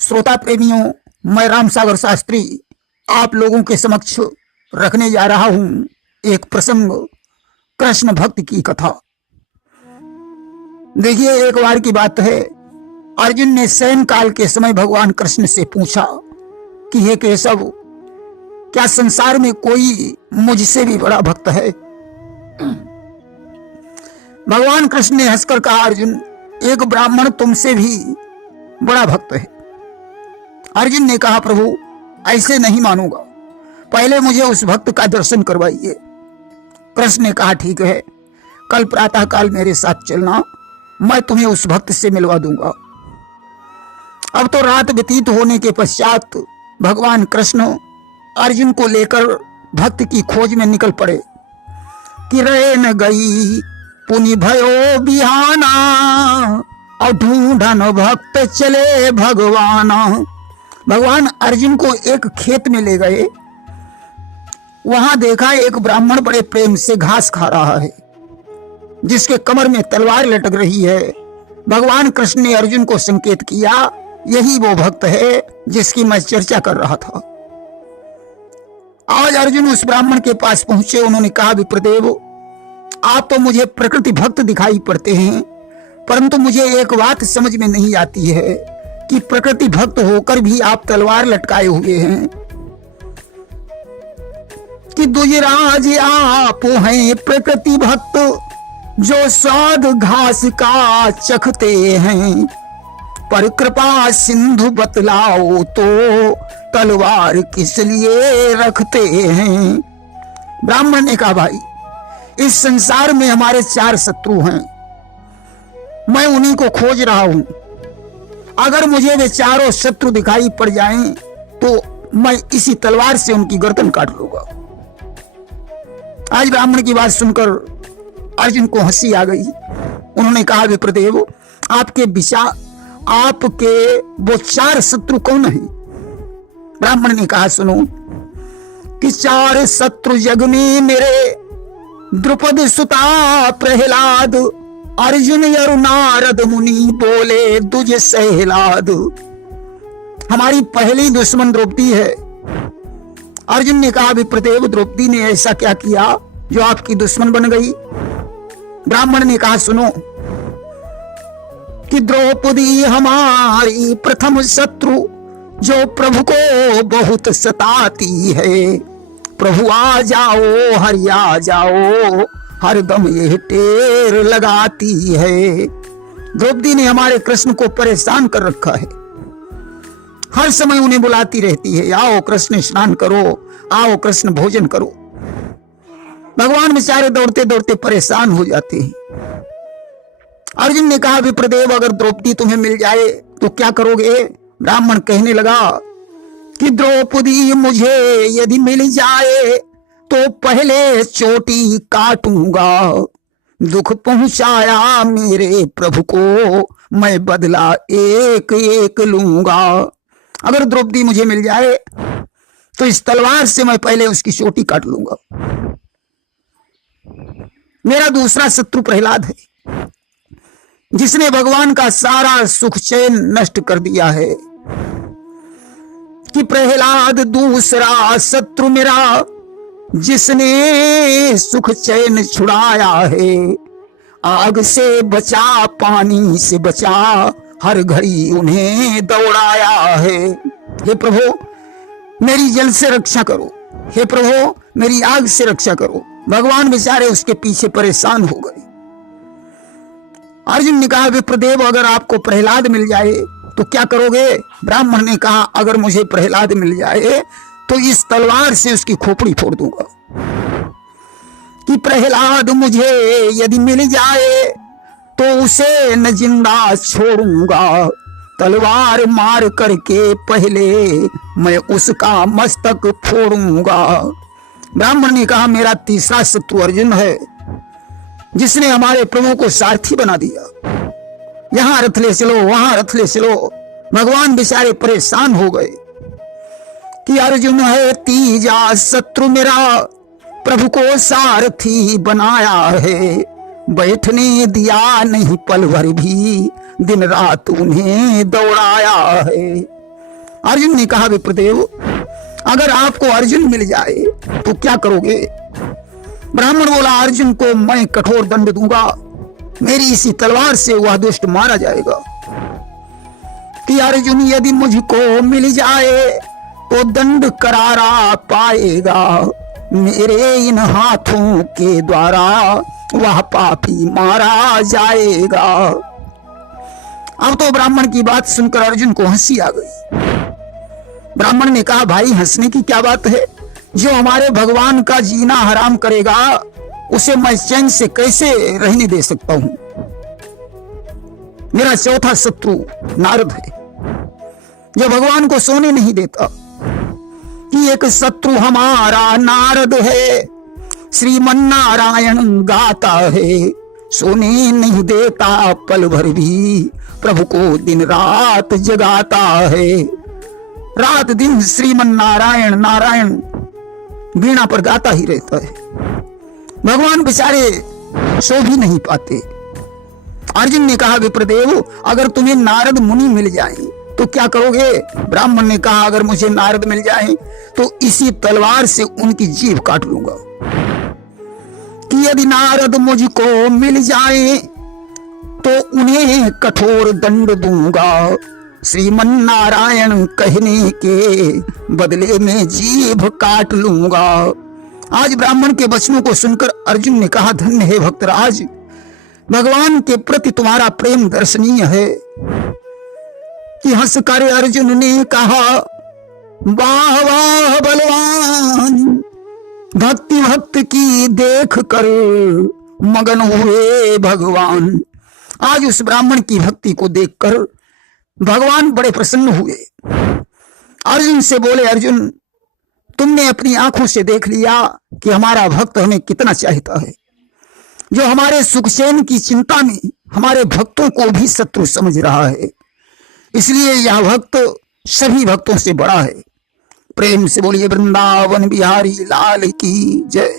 श्रोता प्रेमियों, मैं राम सागर शास्त्री आप लोगों के समक्ष रखने जा रहा हूं एक प्रसंग, कृष्ण भक्त की कथा। देखिए, एक बार की बात है, अर्जुन ने शयन काल के समय भगवान कृष्ण से पूछा कि हे केशव, क्या संसार में कोई मुझसे भी बड़ा भक्त है? भगवान कृष्ण ने हंसकर कहा, अर्जुन, एक ब्राह्मण तुमसे भी बड़ा भक्त है। अर्जुन ने कहा, प्रभु, ऐसे नहीं मानूंगा, पहले मुझे उस भक्त का दर्शन करवाइए। कृष्ण ने कहा, ठीक है, कल प्रातः काल मेरे साथ चलना, मैं तुम्हें उस भक्त से मिलवा दूंगा। अब तो रात व्यतीत होने के पश्चात भगवान कृष्ण अर्जुन को लेकर भक्त की खोज में निकल पड़े कि रहे न गई पुनि भयो बिहाना, और ढूंढन भक्त चले भगवाना। भगवान अर्जुन को एक खेत में ले गए। वहां देखा एक ब्राह्मण बड़े प्रेम से घास खा रहा है, जिसके कमर में तलवार लटक रही है। भगवान कृष्ण ने अर्जुन को संकेत किया, यही वो भक्त है जिसकी मैं चर्चा कर रहा था। आज अर्जुन उस ब्राह्मण के पास पहुंचे। उन्होंने कहा, विप्रदेव, आप तो मुझे प्रकृति भक्त दिखाई पड़ते हैं, परंतु मुझे एक बात समझ में नहीं आती है कि प्रकृति भक्त होकर भी आप तलवार लटकाए हुए हैं कि द्विजराज आप हैं प्रकृति भक्त, जो स्वाद घास का चखते हैं, पर कृपा सिंधु बतलाओ तो तलवार किस लिए रखते हैं। ब्राह्मण ने कहा, भाई, इस संसार में हमारे 4 शत्रु हैं, मैं उन्हीं को खोज रहा हूं। अगर मुझे वे चारों शत्रु दिखाई पड़ जाएं तो मैं इसी तलवार से उनकी गर्दन काट लूंगा। आज ब्राह्मण की बात सुनकर अर्जुन को हंसी आ गई। उन्होंने कहा, विप्रदेव, आपके वो 4 शत्रु कौन है? ब्राह्मण ने कहा, सुनो कि 4 शत्रु जग में मेरे द्रुपद सुता प्रहलाद, अर्जुन यरु नारद मुनि बोले दुज सहलाद। हमारी पहली दुश्मन द्रौपदी है। अर्जुन ने कहा, विप्रदेव, द्रौपदी ने ऐसा क्या किया जो आपकी दुश्मन बन गई? ब्राह्मण ने कहा, सुनो कि द्रौपदी हमारी प्रथम शत्रु, जो प्रभु को बहुत सताती है। प्रभु आ जाओ, हरि आ जाओ, हरदम ये टेर लगाती है। द्रौपदी ने हमारे कृष्ण को परेशान कर रखा है। हर समय उन्हें बुलाती रहती है, आओ कृष्ण स्नान करो, आओ कृष्ण भोजन करो। भगवान बेचारे दौड़ते दौड़ते परेशान हो जाते हैं। अर्जुन ने कहा, विप्रदेव, अगर द्रौपदी तुम्हें मिल जाए तो क्या करोगे? ब्राह्मण कहने लगा कि द्रौपदी मुझे यदि मिल जाए तो पहले चोटी काटूंगा। दुख पहुंचाया मेरे प्रभु को, मैं बदला एक एक लूंगा। अगर द्रौपदी मुझे मिल जाए तो इस तलवार से मैं पहले उसकी चोटी काट लूंगा। मेरा दूसरा शत्रु प्रहलाद है, जिसने भगवान का सारा सुख चैन नष्ट कर दिया है। कि प्रहलाद दूसरा शत्रु मेरा, जिसने सुख चैन छुड़ाया है। आग से बचा, पानी से बचा, हर घड़ी उन्हें दौड़ाया है। हे प्रभु, मेरी जल से रक्षा करो, हे प्रभु, मेरी आग से रक्षा करो। भगवान बेचारे उसके पीछे परेशान हो गए। अर्जुन ने कहा, विप्रदेव, अगर आपको प्रहलाद मिल जाए तो क्या करोगे? ब्राह्मण ने कहा, अगर मुझे प्रहलाद मिल जाए तो इस तलवार से उसकी खोपड़ी फोड़ दूंगा। कि प्रहलाद मुझे यदि मिल जाए तो उसे न जिंदा छोड़ूंगा। तलवार मार करके पहले मैं उसका मस्तक फोड़ूंगा। ब्राह्मण ने कहा, मेरा तीसरा शत्रु अर्जुन है, जिसने हमारे प्रभु को सारथी बना दिया। यहां रथ ले चलो, वहां रथ ले चलो। भगवान बेचारे परेशान हो गए कि अर्जुन है तीजा शत्रु मेरा, प्रभु को सारथी बनाया है। बैठने दिया नहीं पल भर भी, दिन रात उन्हें दौड़ाया है। अर्जुन ने कहा विप्रदेव, अगर आपको अर्जुन मिल जाए तो क्या करोगे? ब्राह्मण बोला, अर्जुन को मैं कठोर दंड दूंगा, मेरी इसी तलवार से वह दुष्ट मारा जाएगा। कि अर्जुन यदि मुझको मिल जाए तो दंड करारा पाएगा, मेरे इन हाथों के द्वारा वह पापी मारा जाएगा। अब तो ब्राह्मण की बात सुनकर अर्जुन को हंसी आ गई। ब्राह्मण ने कहा, भाई हंसने की क्या बात है? जो हमारे भगवान का जीना हराम करेगा उसे मैं चैन से कैसे रहने दे सकता हूं? मेरा चौथा शत्रु नारद है, जो भगवान को सोने नहीं देता। कि एक शत्रु हमारा नारद है, श्रीमन नारायण गाता है, सोने नहीं देता पल भर भी, प्रभु को दिन रात जगाता है। रात दिन श्रीमन नारायण नारायण वीणा पर गाता ही रहता है। भगवान बेचारे सो भी नहीं पाते। अर्जुन ने कहा, विप्रदेव अगर तुम्हें नारद मुनि मिल जाए तो क्या करोगे? ब्राह्मण ने कहा, अगर मुझे नारद मिल जाए तो इसी तलवार से उनकी जीभ काट लूंगा। कि यदि नारद मुझको मिल जाए तो उन्हें कठोर दंड दूंगा, श्रीमन नारायण कहने के बदले में जीभ काट लूंगा। आज ब्राह्मण के वचनों को सुनकर अर्जुन ने कहा, धन्य है भक्तराज, भगवान के प्रति तुम्हारा प्रेम दर्शनीय है। कि हंस कर अर्जुन ने कहा, वाह वाह बलवान, भक्ति भक्त की देख कर मगन हुए भगवान। आज उस ब्राह्मण की भक्ति को देखकर भगवान बड़े प्रसन्न हुए। अर्जुन से बोले, अर्जुन तुमने अपनी आंखों से देख लिया कि हमारा भक्त हमें कितना चाहता है। जो हमारे सुख चैन की चिंता में हमारे भक्तों को भी शत्रु समझ रहा है, इसलिए यह भक्त सभी भक्तों से बड़ा है। प्रेम से बोलिए वृंदावन बिहारी लाल की जय।